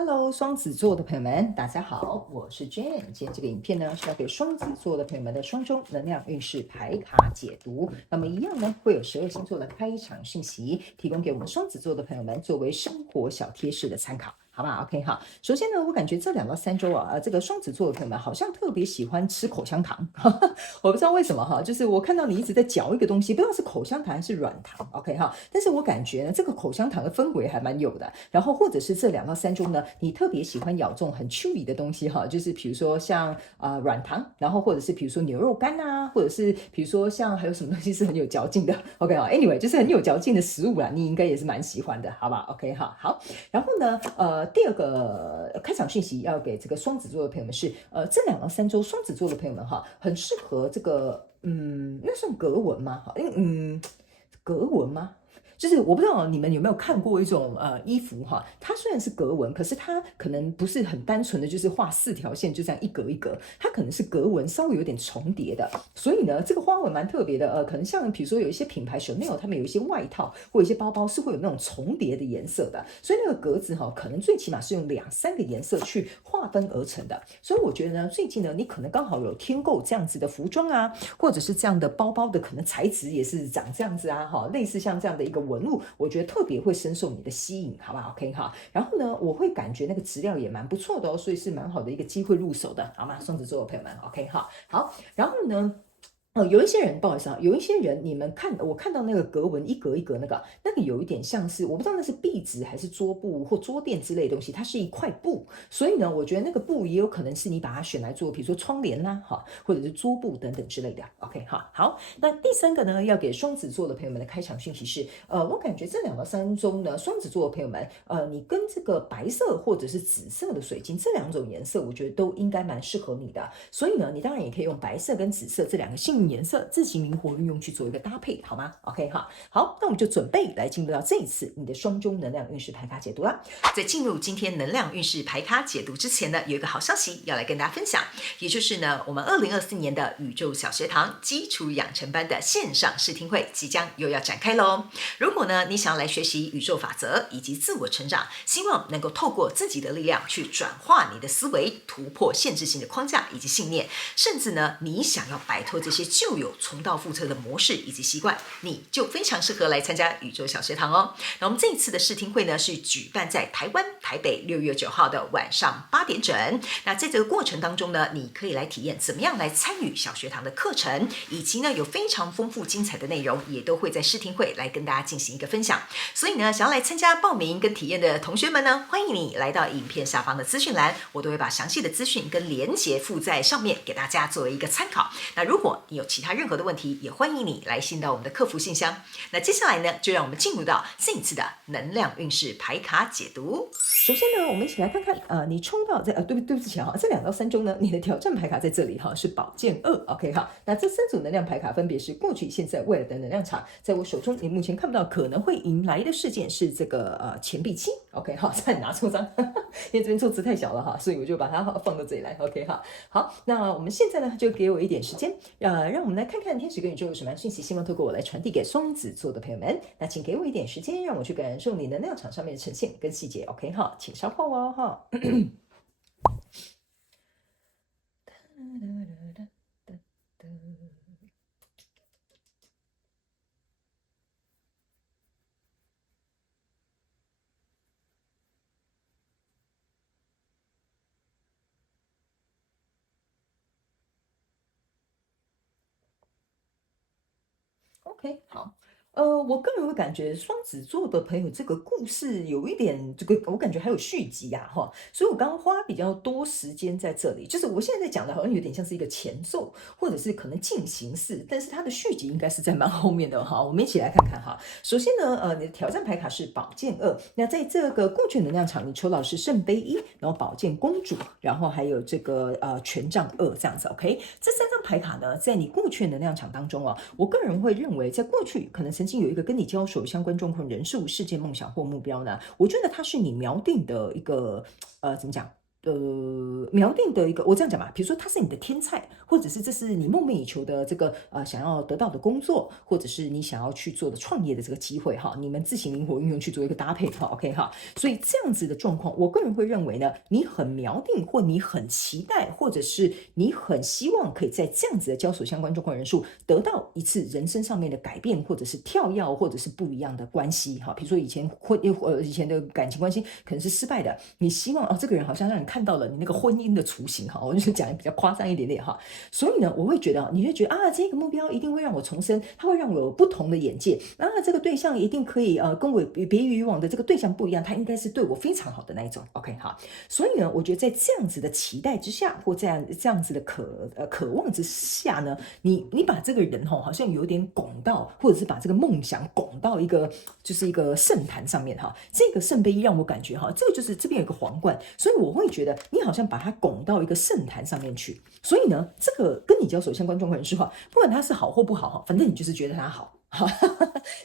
Hello，双子座的朋友们，大家好，我是 Jane。今天这个影片呢是要给双子座的朋友们的双周能量运势牌卡解读。那么一样呢，会有12星座的开场讯息，提供给我们双子座的朋友们作为生活小贴士的参考。好不好 ？OK 哈。首先呢，我感觉这2到3周啊，这个双子座的朋友们好像特别喜欢吃口香糖，我不知道为什么哈，就是我看到你一直在嚼一个东西，不知道是口香糖还是软糖，OK 哈。但是我感觉呢，这个口香糖的氛围还蛮有的。然后或者是这2到3周呢，你特别喜欢咬这种很 chewy 的东西哈，就是比如说像软糖，然后或者是比如说牛肉干啊，或者是比如说像还有什么东西是很有嚼劲的，OK 哈。Anyway，就是很有嚼劲的食物啦，你应该也是蛮喜欢的，好吧 ？OK 哈，好。然后呢，第二个开场讯息要给这个双子座的朋友们是，这2到3周双子座的朋友们哈，很适合这个，那算格纹吗？哈，格纹吗？就是我不知道你们有没有看过一种衣服哈，它虽然是格纹，可是它可能不是很单纯的就是画4条线就这样一格一格，它可能是格纹稍微有点重叠的。所以呢，这个花纹蛮特别的，可能像比如说有一些品牌 Chanel 他们有一些外套或有一些包包是会有那种重叠的颜色的，所以那个格子哈，可能最起码是用2、3个颜色去划分而成的。所以我觉得呢，最近呢，你可能刚好有添购这样子的服装啊，或者是这样的包包的可能材质也是长这样子啊，哈，类似像这样的一个纹路，我觉得特别会深受你的吸引，好不好 ？OK 哈。然后呢，我会感觉那个质量也蛮不错的哦，所以是蛮好的一个机会入手的，好吗？双子座的朋友们，OK 哈。好，然后呢？有一些人，不好意思啊，有一些人，你们看，我看到那个格纹一格一格那个有一点像是，我不知道那是壁纸还是桌布或桌垫之类的东西，它是一块布，所以呢，我觉得那个布也有可能是你把它选来做，比如说窗帘啦，哈，或者是桌布等等之类的。OK 哈，好，那第3个呢，要给双子座的朋友们的开场讯息是，我感觉这2到3周呢，双子座的朋友们，你跟这个白色或者是紫色的水晶这2种颜色，我觉得都应该蛮适合你的。所以呢，你当然也可以用白色跟紫色这2个幸运颜色自行灵活运用去做一个搭配，好吗 ？OK 哈，好，那我们就准备来进入到这一次你的双周能量运势牌卡解读啦。在进入今天能量运势牌卡解读之前呢，有一个好消息要来跟大家分享，也就是呢，我们2024年的宇宙小学堂基础养成班的线上试听会即将又要展开喽。如果呢，你想要来学习宇宙法则以及自我成长，希望能够透过自己的力量去转化你的思维，突破限制性的框架以及信念，甚至呢，你想要摆脱这些旧有重蹈覆辙的模式以及习惯，你就非常适合来参加宇宙小学堂哦。那我们这一次的试听会呢，是举办在台湾台北6月9号的晚上8点整。那在这个过程当中呢，你可以来体验怎么样来参与小学堂的课程，以及呢有非常丰富精彩的内容，也都会在试听会来跟大家进行一个分享。所以呢，想要来参加报名跟体验的同学们呢，欢迎你来到影片下方的资讯栏，我都会把详细的资讯跟连结附在上面，给大家作为一个参考。那如果你有其他任何的问题，也欢迎你来信到我们的客服信箱。那接下来呢，就让我们进入到这一次的能量运势牌卡解读。首先呢，我们一起来看看，你抽到对不起哈，这2到3周呢，你的挑战牌卡在这里哈，是宝剑2 ，OK 哈。那这3组能量牌卡分别是过去、现在、未来的能量场。在我手中，你目前看不到可能会迎来的事件是这个钱币7 ，OK 哈，差点拿错张，因为这边错字太小了哈，所以我就把它放到这里来 ，OK 哈。好，那我们现在呢，就给我一点时间，让我们来看看天使跟宇宙有什么讯息，希望透过我来传递给双子座的朋友们。那请给我一点时间，让我去感受你能量场上面的呈现跟细节 ，OK 哈，请稍后哦哈。OK，好。我个人会感觉双子座的朋友这个故事有一点这个，我感觉还有续集呀，哈，所以我刚刚花比较多时间在这里，就是我现在在讲的好像有点像是一个前奏，或者是可能进行式，但是它的续集应该是在蛮后面的哈，我们一起来看看哈。首先呢，你的挑战牌卡是宝剑2，那在这个过去能量场，你抽到的是圣杯1，然后宝剑公主，然后还有这个权杖2这样子 ，OK，这3张牌卡呢，在你过去能量场当中我个人会认为，在过去可能曾经有一个跟你交手相关状况、人数、事件、梦想或目标呢，我觉得它是你锚定的一个怎么讲？锚定的一个，我这样讲吧，比如说它是你的天菜，或者是这是你梦寐以求的这个想要得到的工作，或者是你想要去做的创业的这个机会哈，你们自行灵活运用去做一个搭配哈，OK 哈，所以这样子的状况，我个人会认为呢，你很锚定，或你很期待，或者是你很希望可以在这样子的交手相关状况人数得到一次人生上面的改变，或者是跳跃，或者是不一样的关系哈，比如说以前的感情关系可能是失败的，你希望这个人好像让你看到了你那个婚姻的雏形哈，我就讲比较夸张一点点哈，所以呢，我会觉得你会觉得这个目标一定会让我重生，它会让我有不同的眼界，这个对象一定可以跟我别于以往的这个对象不一样，他应该是对我非常好的那一种 ，OK 哈，所以呢，我觉得在这样子的期待之下，或这样子的渴望之下呢，你把这个人好像有点拱到，或者是把这个梦想拱到一个圣坛上面哈，这个圣杯让我感觉哈，这个就是这边有个皇冠，所以我会觉得你好像把它拱到一个圣坛上面去，所以呢，这个跟你交手相关状况人士哈，不管他是好或不好哈，反正你就是觉得他好。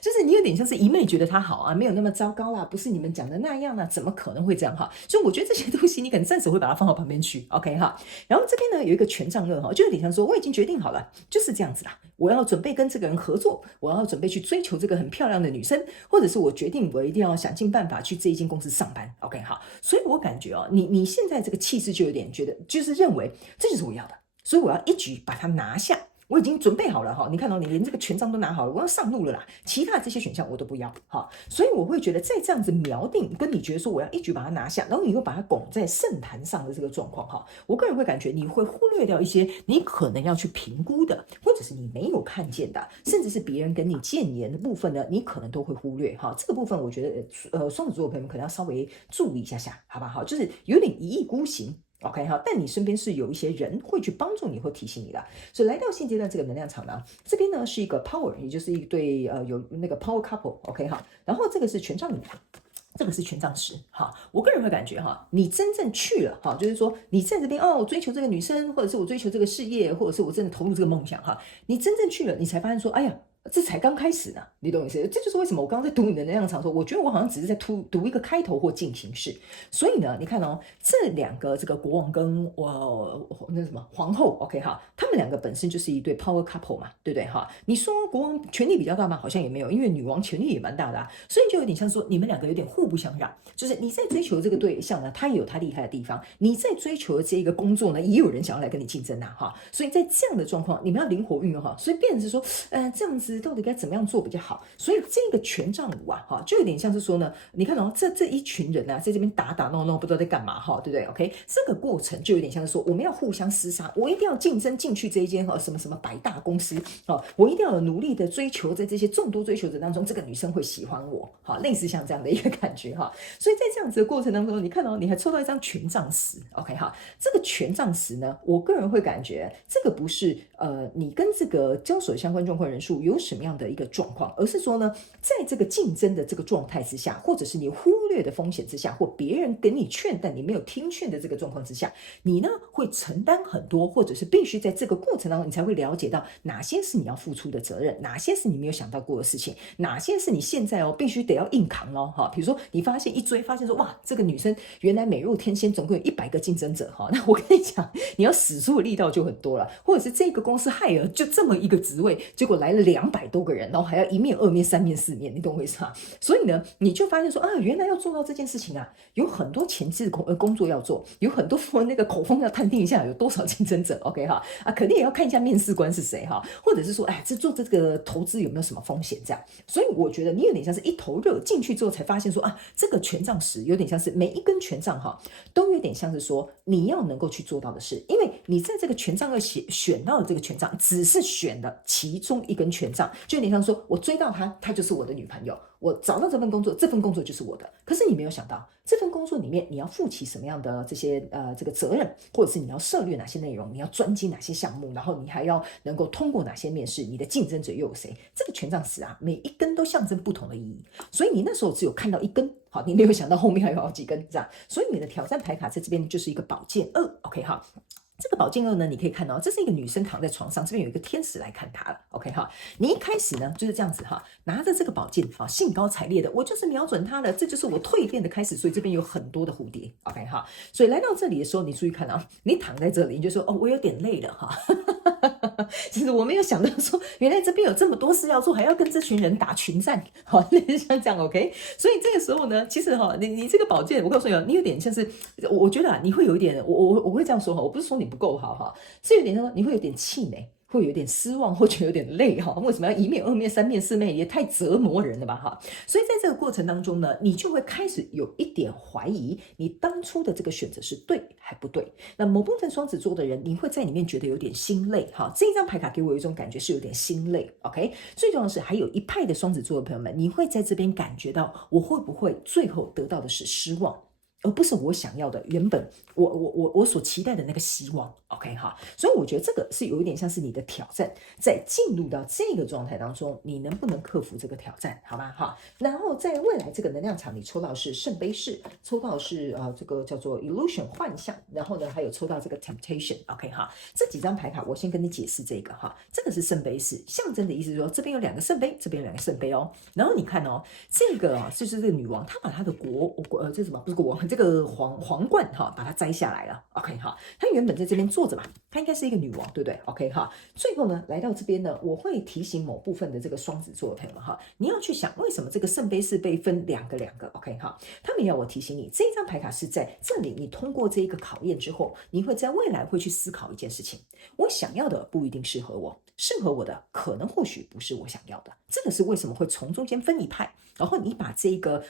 就是你有点像是一昧觉得他好没有那么糟糕啦，不是你们讲的那样怎么可能会这样哈？所以我觉得这些东西你可能暂时会把它放到旁边去 ，OK 哈。然后这边呢有一个权杖2哈，就有点像说我已经决定好了，就是这样子啦。我要准备跟这个人合作，我要准备去追求这个很漂亮的女生，或者是我决定我一定要想尽办法去这一间公司上班 ，OK 哈。所以我感觉你现在这个气势就有点觉得，就是认为这就是我要的，所以我要一举把它拿下。我已经准备好了哈，你看你连这个权杖都拿好了，我要上路了啦。其他这些选项我都不要哈，所以我会觉得在这样子锚定，跟你觉得说我要一举把它拿下，然后你又把它拱在圣坛上的这个状况哈，我个人会感觉你会忽略掉一些你可能要去评估的，或者是你没有看见的，甚至是别人跟你谏言的部分呢，你可能都会忽略哈。这个部分我觉得双子座的朋友们可能要稍微注意一下，好不好？就是有点一意孤行。OK 哈，但你身边是有一些人会去帮助你或提醒你的，所以来到现阶段这个能量场呢，这边呢是一个 power， 也就是一对有那个 power couple，OK 哈，然后这个是权杖5。这个是权杖10哈，我个人会感觉哈，你真正去了哈，就是说你在这边我追求这个女生，或者是我追求这个事业，或者是我真的投入这个梦想哈，你真正去了，你才发现说，哎呀。这才刚开始呢，你懂我意思？这就是为什么我刚刚在读你的能量场的时候，我觉得我好像只是在读一个开头或进行式。所以呢，你看这两个这个国王跟那什么皇后 ，OK 哈，他们两个本身就是一对 power couple 嘛，对不对哈？你说国王权力比较大吗？好像也没有，因为女王权力也蛮大的所以就有点像说你们两个有点互不相让，就是你在追求这个对象呢，他也有他厉害的地方；你在追求的这一个工作呢，也有人想要来跟你竞争哈。所以在这样的状况，你们要灵活运用哈。所以变成是说，这样子到底该怎么样做比较好？所以这个权杖5哈，就有点像是说呢，你看这一群人在这边打闹，不知道在干嘛哈，对不对 ？OK， 这个过程就有点像是说，我们要互相厮杀，我一定要竞争进去这一间什么百大公司我一定要有努力的追求，在这些众多追求者当中，这个女生会喜欢我类似像这样的一个感觉所以在这样子的过程当中，你看你还抽到一张权杖10 ，OK 哈，这个权杖10呢，我个人会感觉这个不是你跟这个交手相关状况人数有什么样的一个状况，而是说呢，在这个竞争的这个状态之下，或者是你忽略的风险之下，或别人给你劝但你没有听劝的这个状况之下，你呢会承担很多，或者是必须在这个过程当中，你才会了解到哪些是你要付出的责任，哪些是你没有想到过的事情，哪些是你现在必须得要硬扛比如说你发现说哇，这个女生原来美若天仙，总共有100个竞争者那我跟你讲，你要使出的力道就很多了，或者是这个公司害了就这么一个职位，结果来了200多个人，然后还要1面2面3面4面，你懂我意思吗？所以呢，你就发现说原来要做到这件事情有很多前置工作要做，有很多那个口风要探听一下有多少竞争者 ，OK 肯定也要看一下面试官是谁或者是说做这个投资有没有什么风险这样。所以我觉得你有点像是一头热进去之后才发现说这个权杖10有点像是每一根权杖都有点像是说你要能够去做到的事，因为你在这个权杖2选到的这个权杖只是选了其中一根权杖，就有点像说我追到她就是我的女朋友，我找到这份工作，这份工作就是我的。可是你没有想到，这份工作里面你要负起什么样的这个责任，或者是你要涉猎哪些内容，你要专精哪些项目，然后你还要能够通过哪些面试，你的竞争者又有谁？这个权杖10每一根都象征不同的意义，所以你那时候只有看到一根。你没有想到后面还有好几根这样，所以你的挑战牌卡在这边就是一个宝剑2 ，OK 哈。这个宝剑二呢，你可以看到，这是一个女生躺在床上，这边有一个天使来看她了。OK 哈，你一开始呢就是这样子哈，拿着这个宝剑哈，兴高采烈的，我就是瞄准它了，这就是我蜕变的开始。所以这边有很多的蝴蝶。OK 哈，所以来到这里的时候，你注意看啊，你躺在这里，你就说哦，我有点累了哈。其实我没有想到说，原来这边有这么多事要做，还要跟这群人打群战，好，类似像这样 OK。所以这个时候呢，其实哈，你这个宝剑，我告诉你，你有点像是，我觉得啊，你会有一点，我会这样说哈，我不是说你不够好哈，是有点说你会有点气馁。会有点失望，或者有点累哈？为什么要一面、二面、三面、四面？也太折磨人了吧哈！所以在这个过程当中呢，你就会开始有一点怀疑，你当初的这个选择是对还不对？那某部分双子座的人，你会在里面觉得有点心累哈。这一张牌卡给我有一种感觉是有点心累 ，OK？ 最重要的是，还有一派的双子座的朋友们，你会在这边感觉到，我会不会最后得到的是失望？而不是我想要的，原本我所期待的那个希望 ，OK 哈，所以我觉得这个是有一点像是你的挑战，在进入到这个状态当中，你能不能克服这个挑战，好吧哈？然后在未来这个能量场，你抽到是圣杯四，抽到是这个叫做 illusion 幻象，然后呢还有抽到这个 temptation，OK 哈，这几张牌卡我先跟你解释这个哈，这个是圣杯四，象征的意思是说这边有两个圣杯，这边有两个圣杯哦，然后你看哦，这个就是这个女王，她把她的这什么不是国王。这个皇冠哈，把它摘下来了。OK 哈，她原本在这边坐着嘛，她应该是一个女王，对不对 ？OK 哈，最后呢，来到这边呢，我会提醒某部分的这个双子座的朋友们哈，你要去想为什么这个圣杯是被分两个 OK 哈，他们要我提醒你，这一张牌卡是在这里，你通过这一个考验之后，你会在未来会去思考一件事情，我想要的不一定适合我，适合我的可能或许不是我想要的，这个是为什么会从中间分一派。然后你把这个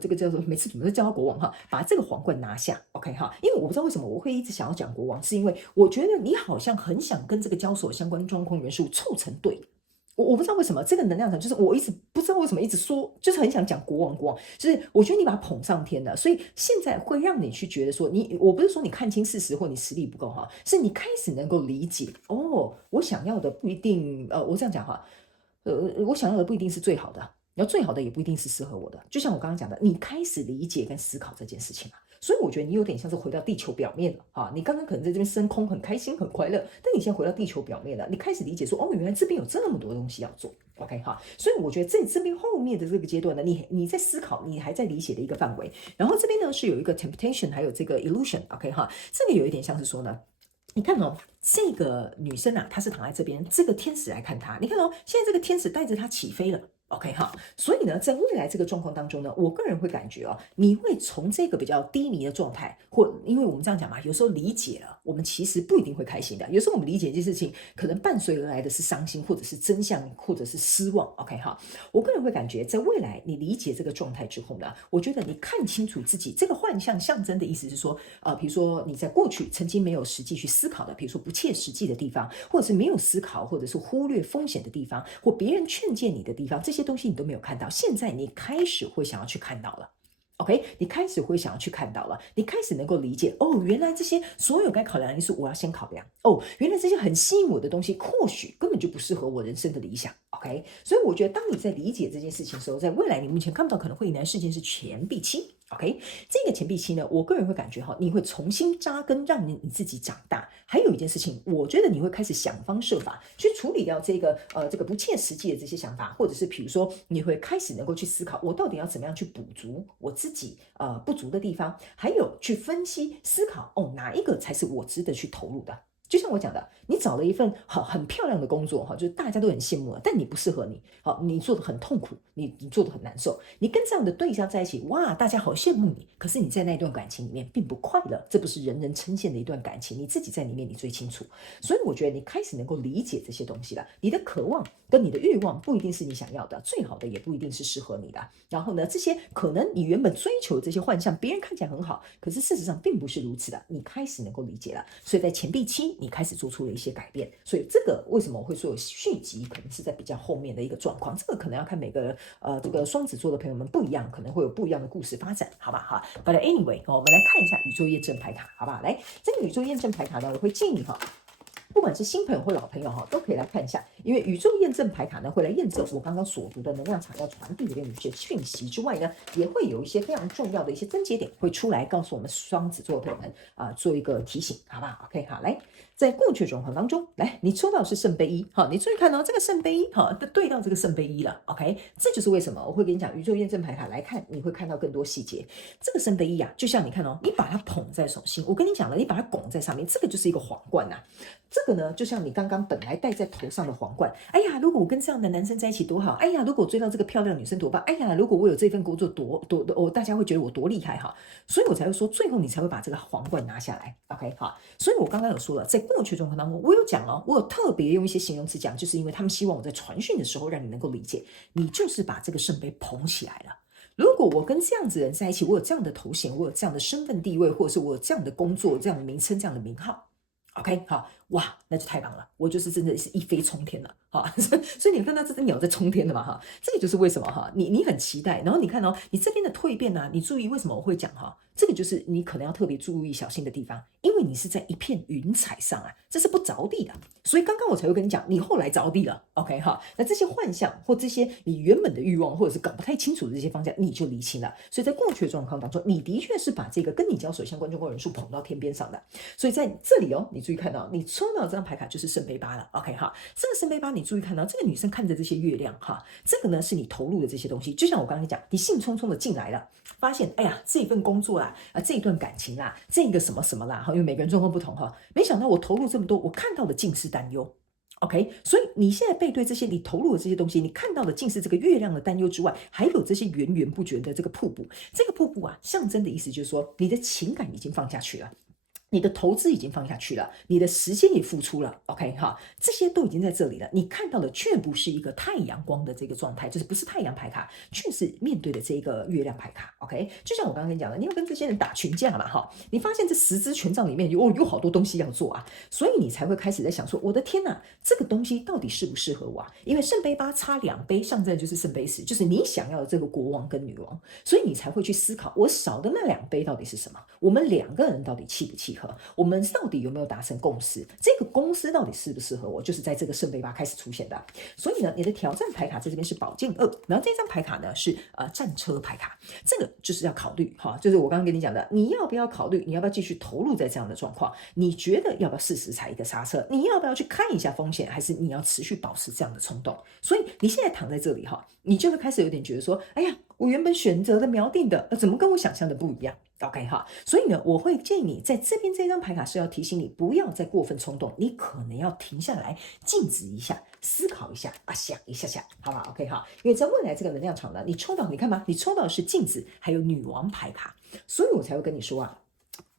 这个叫做每次怎么都叫他国王哈，把这个皇冠拿下 ，OK 哈，因为我不知道为什么我会一直想要讲国王，是因为我觉得你好像很想跟这个交手相关状况元素凑成对。我不知道为什么这个能量场，就是我一直不知道为什么一直说，就是很想讲国王，就是我觉得你把它捧上天了，所以现在会让你去觉得说我不是说你看清事实或你实力不够哈，是你开始能够理解哦，我想要的不一定我这样讲哈，我想要的不一定是最好的。然后最好的也不一定是适合我的，就像我刚刚讲的，你开始理解跟思考这件事情嘛，所以我觉得你有点像是回到地球表面了啊！你刚刚可能在这边升空很开心很快乐，但你现在回到地球表面了，你开始理解说哦，原来这边有这么多东西要做 ，OK 哈，所以我觉得在这边后面的这个阶段呢，你在思考，你还在理解的一个范围，然后这边呢是有一个 temptation， 还有这个 illusion，OK 哈，这个有一点像是说呢。你看哦，这个女生啊，她是躺在这边，这个天使来看她。你看哦，现在这个天使带着她起飞了。OK 哈，所以呢，在未来这个状况当中呢，我个人会感觉哦，你会从这个比较低迷的状态，或因为我们这样讲嘛，有时候理解了，我们其实不一定会开心的。有时候我们理解一件事情，可能伴随而来的是伤心，或者是真相，或者是失望。OK 哈，我个人会感觉，在未来你理解这个状态之后呢，我觉得你看清楚自己这个幻象象征的意思是说，比如说你在过去曾经没有实际去思考的，比如说不切实际的地方，或者是没有思考，或者是忽略风险的地方，或别人劝诫你的地方，这些东西你都没有看到，现在你开始会想要去看到了。OK， 你开始会想要去看到了，你开始能够理解哦，原来这些所有该考量的因素，我要先考量哦，原来这些很吸引我的东西，或许根本就不适合我人生的理想。OK， 所以我觉得当你在理解这件事情的时候，在未来你目前看不到可能会迎来的事件是钱币期。OK， 这个钱币期呢，我个人会感觉哈，你会重新扎根，让你自己长大。还有一件事情，我觉得你会开始想方设法去处理掉这个不切实际的这些想法，或者是比如说你会开始能够去思考，我到底要怎么样去补足我自己不足的地方，还有去分析思考哦，哪一个才是我值得去投入的。就像我讲的，你找了一份很漂亮的工作哈，就是大家都很羡慕了，但你不适合你，好，你做的很痛苦，你做的很难受，你跟这样的对象在一起，哇，大家好羡慕你，可是你在那段感情里面并不快乐，这不是人人称羡的一段感情，你自己在里面你最清楚，所以我觉得你开始能够理解这些东西了，你的渴望跟你的欲望不一定是你想要的，最好的也不一定是适合你的，然后呢，这些可能你原本追求的这些幻象，别人看起来很好，可是事实上并不是如此的，你开始能够理解了，所以在钱币期你开始做出了一些改变，所以这个为什么我会说有续集，可能是在比较后面的一个状况，这个可能要看每个这个双子座的朋友们不一样，可能会有不一样的故事发展，好吧哈。But anyway，我们来看一下宇宙验证牌卡，好不好？来，这个宇宙验证牌卡呢，我会建议哈。不管是新朋友或老朋友哈，都可以来看一下。因为宇宙验证牌卡呢，会来验证我刚刚所读的能量场要传递的一些讯息之外呢，也会有一些非常重要的一些症结点会出来，告诉我们双子座的朋友们做一个提醒，好不好 ？OK， 好，来。在过去的状况当中，来，你抽到的是圣杯一，好，你注意看哦，这个圣杯一，好，对到这个圣杯一了 ，OK， 这就是为什么我会跟你讲宇宙验证牌卡来看，你会看到更多细节。这个圣杯一啊，就像你看哦，你把它捧在手心，我跟你讲了，你把它拱在上面，这个就是一个皇冠呐、这个呢，就像你刚刚本来戴在头上的皇冠。哎呀，如果我跟这样的男生在一起多好！哎呀，如果我追到这个漂亮女生多棒！哎呀，如果我有这份工作大家会觉得我多厉害哈！所以我才会说，最后你才会把这个皇冠拿下来。OK， 好。所以我刚刚有说了，在过去的状况当中，我有讲哦，我有特别用一些形容词讲，就是因为他们希望我在传讯的时候让你能够理解，你就是把这个圣杯捧起来了。如果我跟这样子的人在一起，我有这样的头衔，我有这样的身份地位，或者是我有这样的工作、这样的名称、这样的名号。OK， 好，哇，那就太棒了，我就是真的是一飞冲天了，哈，所以你们看到这只鸟在冲天的嘛，哈，这个就是为什么哈，你很期待，然后你看哦，你这边的蜕变啊，你注意为什么我会讲哈，这个就是你可能要特别注意小心的地方，因为你是在一片云彩上啊，这是不着地的，所以刚刚我才会跟你讲，你后来着地了 ，OK 哈，那这些幻象或这些你原本的欲望或者是搞不太清楚的这些方向，你就理清了，所以在过去的状况当中，你的确是把这个跟你交手相关中国人数捧到天边上的，所以在这里哦，你注意看到，你抽到这张牌卡就是圣杯八了 ，OK 哈，这个圣杯八你注意看到，这个女生看着这些月亮哈，这个呢是你投入的这些东西，就像我刚刚讲，你兴冲冲的进来了，发现哎呀这份工作啦，这一段感情啦，这个什么什么啦，因为每个人状况不同哈，没想到我投入这么多，我看到的尽是担忧。OK， 所以你现在背对这些你投入的这些东西，你看到的尽是这个月亮的担忧之外，还有这些源源不绝的这个瀑布。这个瀑布啊，象征的意思就是说，你的情感已经放下去了。你的投资已经放下去了，你的时间也付出了 ，OK 哈，这些都已经在这里了。你看到的却不是一个太阳光的这个状态，就是不是太阳牌卡，却是面对的这个月亮牌卡 ，OK。就像我刚刚跟你讲的，你要跟这些人打群架嘛，哈，你发现这10支权杖里面有好多东西要做啊，所以你才会开始在想说，我的天哪，这个东西到底适不适合我啊？因为圣杯八差2杯，象征就是圣杯10，就是你想要的这个国王跟女王，所以你才会去思考，我少的那2杯到底是什么？我们2个人到底契不契合？我们到底有没有达成共识？这个公司到底适不适合我？就是在这个圣杯八开始出现的。所以呢，你的挑战牌卡在这边是宝剑2，然后这张牌卡呢是战车牌卡，这个就是要考虑哈，就是我刚刚跟你讲的，你要不要考虑？你要不要继续投入在这样的状况？你觉得要不要适时踩一个刹车？你要不要去看一下风险？还是你要持续保持这样的冲动？所以你现在躺在这里哈，你就会开始有点觉得说，哎呀，我原本选择的锚定的，怎么跟我想象的不一样？ OK 哈，所以呢，我会建议你在这边这张牌卡是要提醒你不要再过分冲动，你可能要停下来，静止一下，思考一下想一下下，好吧 ？OK 哈，因为在未来这个能量场呢，你抽到你看吧，你抽到的是镜子，还有女王牌卡，所以我才会跟你说啊，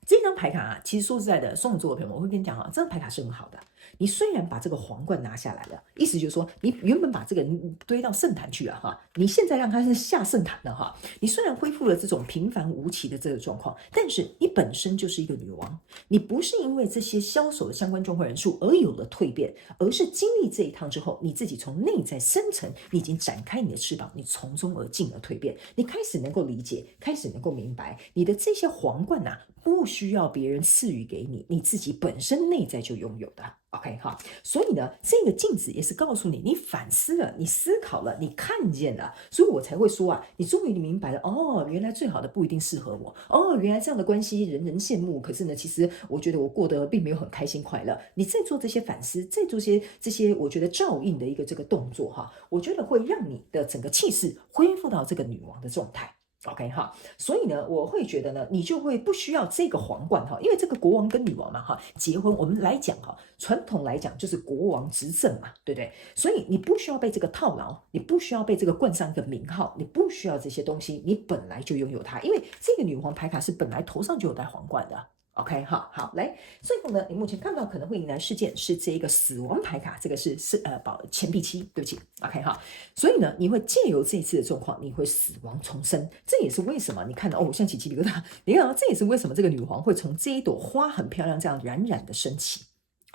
这张牌卡啊，其实说实在的，双子座的朋友们，我会跟你讲啊，这张牌卡是很好的。你虽然把这个皇冠拿下来了，意思就是说，你原本把这个人堆到圣坛去了哈，你现在让他是下圣坛了哈。你虽然恢复了这种平凡无奇的这个状况，但是你本身就是一个女王，你不是因为这些销售的相关状况人数而有了蜕变，而是经历这一趟之后，你自己从内在深层，你已经展开你的翅膀，你从中而进而蜕变，你开始能够理解，开始能够明白，你的这些皇冠啊，不需要别人赐予给你，你自己本身内在就拥有的。OK 哈，所以呢，这个镜子也是告诉你，你反思了，你思考了，你看见了，所以我才会说啊，你终于明白了，哦，原来最好的不一定适合我，哦，原来这样的关系人人羡慕，可是呢，其实我觉得我过得并没有很开心快乐。你在做这些反思，在做这些，我觉得照应的一个这个动作哈，我觉得会让你的整个气势恢复到这个女王的状态。OK 哈，所以呢，我会觉得呢，你就会不需要这个皇冠哈，因为这个国王跟女王嘛哈，结婚我们来讲哈，传统来讲就是国王执政嘛，对不对？所以你不需要被这个套牢，你不需要被这个冠上一个名号，你不需要这些东西，你本来就拥有它，因为这个女王牌卡是本来头上就有戴皇冠的。OK 好，来，最后呢，你目前看到可能会迎来事件是这个死亡牌卡，这个是钱币7，对不起 ，OK 哈，所以呢，你会借由这一次的状况，你会死亡重生，这也是为什么你看到哦，像起鸡皮疙瘩，你看到这也是为什么这个女皇会从这一朵花很漂亮这样冉冉的升起。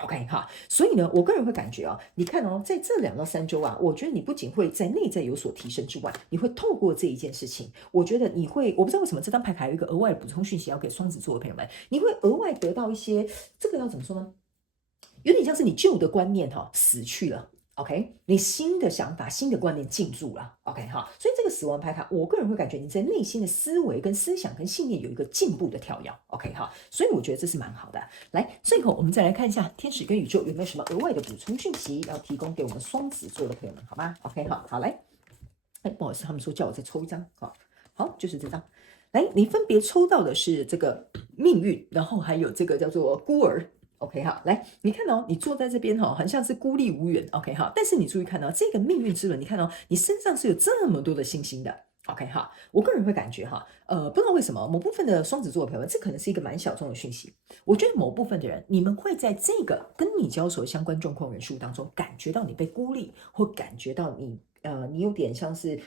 OK 哈，所以呢，我个人会感觉啊，你看哦，在这2到3周啊，我觉得你不仅会在内在有所提升之外，你会透过这一件事情，我觉得你会，我不知道为什么这张牌卡有一个额外的补充讯息要给双子座的朋友们，你会额外得到一些，这个要怎么说呢？有点像是你旧的观念死去了。OK， 你新的想法、新的观念进驻了。OK 哈，所以这个死亡牌卡，我个人会感觉你在内心的思维、跟思想、跟信念有一个进步的跳跃。OK 哈，所以我觉得这是蛮好的。来，最后我们再来看一下天使跟宇宙有没有什么额外的补充讯息要提供给我们双子座的朋友们，好吗 ？OK 哈，好来，不好意思，他们说叫我再抽一张，好，就是这张。来，你分别抽到的是这个命运，然后还有这个叫做孤儿。OK 哈，来，你看你坐在这边很像是孤立无援。OK 哈，但是你注意看这个命运之轮，你看你身上是有这么多的星星的。OK 哈，我个人会感觉不知道为什么某部分的双子座的朋友们，这可能是一个蛮小众的讯息。我觉得某部分的人，你们会在这个跟你交手相关状况人数当中，感觉到你被孤立，或感觉到你有点像是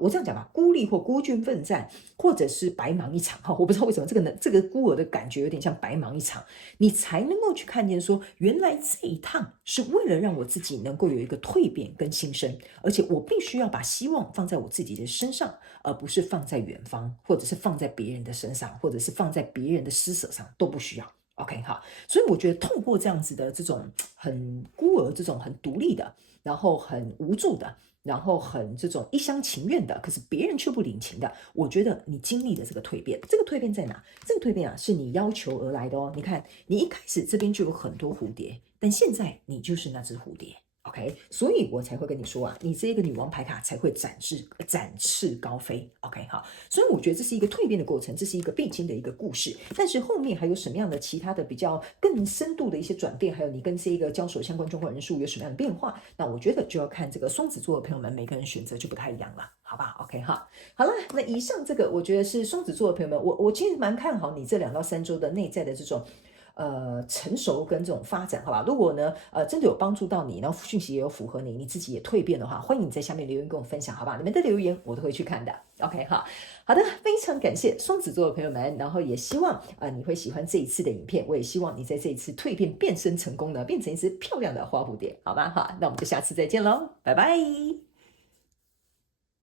我这样讲吧，孤立或孤军奋战，或者是白忙一场我不知道为什么这个孤儿的感觉有点像白忙一场，你才能够去看见说，原来这一趟是为了让我自己能够有一个蜕变跟新生，而且我必须要把希望放在我自己的身上，而不是放在远方，或者是放在别人的身上，或者是放在别人的施舍上，都不需要。OK 好，所以我觉得透过这样子的这种很孤儿、这种很独立的，然后很无助的，然后很这种一厢情愿的，可是别人却不领情的，我觉得你经历的这个蜕变，这个蜕变在哪？这个蜕变是你要求而来的哦。你看，你一开始这边就有很多蝴蝶，但现在你就是那只蝴蝶。OK， 所以我才会跟你说你这个女王牌卡才会展翅高飞。OK 好，所以我觉得这是一个蜕变的过程，这是一个必经的一个故事。但是后面还有什么样的其他的比较更深度的一些转变，还有你跟这一个交手相关状况人数有什么样的变化？那我觉得就要看这个双子座的朋友们每个人选择就不太一样了，好吧 ？OK 哈，好了，那以上这个我觉得是双子座的朋友们，我其实蛮看好你这2到3周的内在的这种。成熟跟这种发展，好吧？如果呢，真的有帮助到你，然后讯息也有符合你自己也蜕变的话，欢迎你在下面留言跟我分享，好吧？你们的留言我都会去看的。OK 哈，好的，非常感谢双子座的朋友们，然后也希望你会喜欢这一次的影片，我也希望你在这一次蜕变变身成功呢，变成一只漂亮的花蝴蝶，好吗？哈，那我们就下次再见喽，拜拜。